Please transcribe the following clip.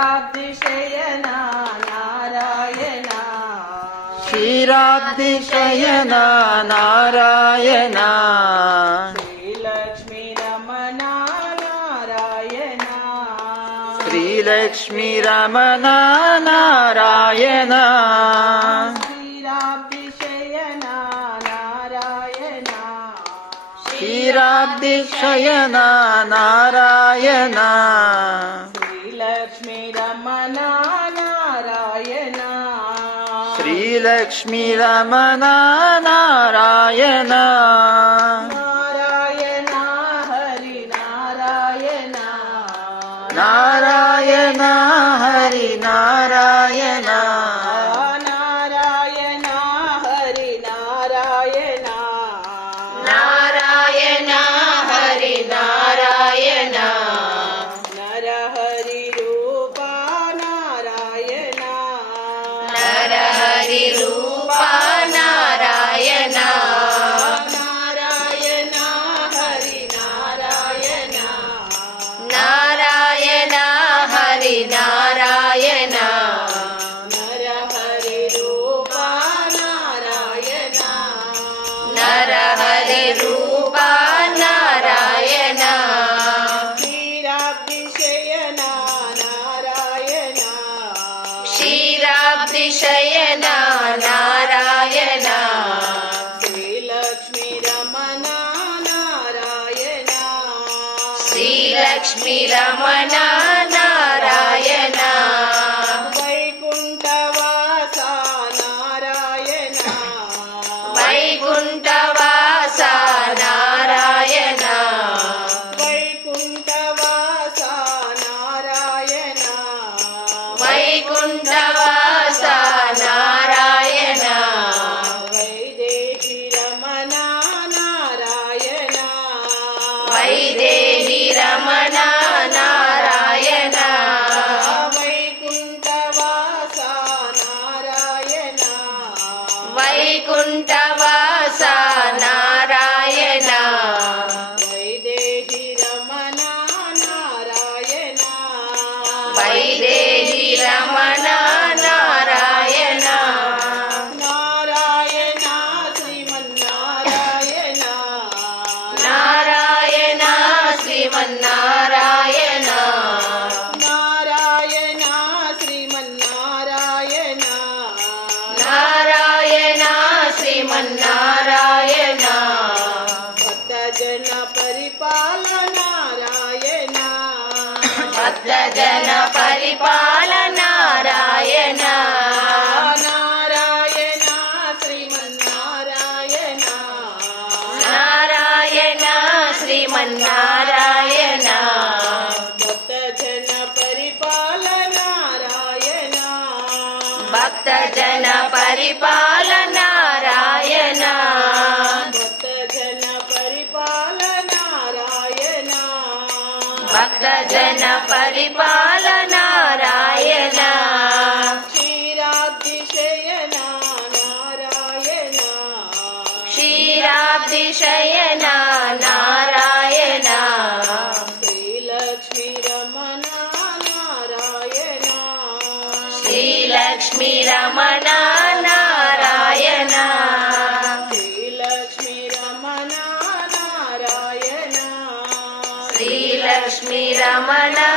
क्षीराब्धिशयना नारायण क्षीराब्धिशयना नारायण श्रीलक्ष्मी रमणा नारायण श्रीलक्ष्मी रमणा नारायण क्षीराब्धिशयना नारायण क्षीराब्धिशयना नारायण श्रीलक्ष्मी रमणा नारायण श्रीलक्ष्मी रमणा नारायण नारायण हरि नारायण नारायण हरि नारायण नारायण हरि नारायण नारायण हरि नारायण नरहरि रूपा नारायण नरहरि रूपा नारायण नारायण हरि नारायण नारायण हरि नारायण नरहरि रूपा नारायण नरहरि रूपा नारायण क्षीराब्धिशयना नारायण क्षीराब्धिशयना नारायण श्रीलक्ष्मी रमणा नारायण श्रीलक्ष्मी रमणा नारायण वैकुण्ठवासा नारायण वैकुण्ठवासा नारायण वैकुण्ठवासा नारायण वैकुण्ठवासा नारायण वैदेही रमणा नारायण वैदेही रमणा नारायण वैकुण्ठवासा नारायण वैकुण्ठवासा नारायण वैदेही रमणा नारायण वैदेही रमणा नारायण नारायण श्रीमन्नारायण नारायण श्रीमन्नारायण नारायण श्रीमन्नारायण नारायण श्रीमन्नारायण भक्तजन परिपाल नारायण भक्तजन परिपाल नारायण नारायण श्रीमन्नारायण नारायण श्रीमन्नारायण भक्तजन परिपाल नारायण भक्तजन परिपाल नारायण भक्तजन परिपाल नारायण भक्तजन परिपाल नारायण क्षीराब्धिशयना नारायण क्षीराब्धिशयना नारायण श्रीलक्ष्मी रमणा नारायण श्रीलक्ष्मी रमणा नारायण श्रीलक्ष्मी रमणा नारायण श्रीलक्ष्मी रमणा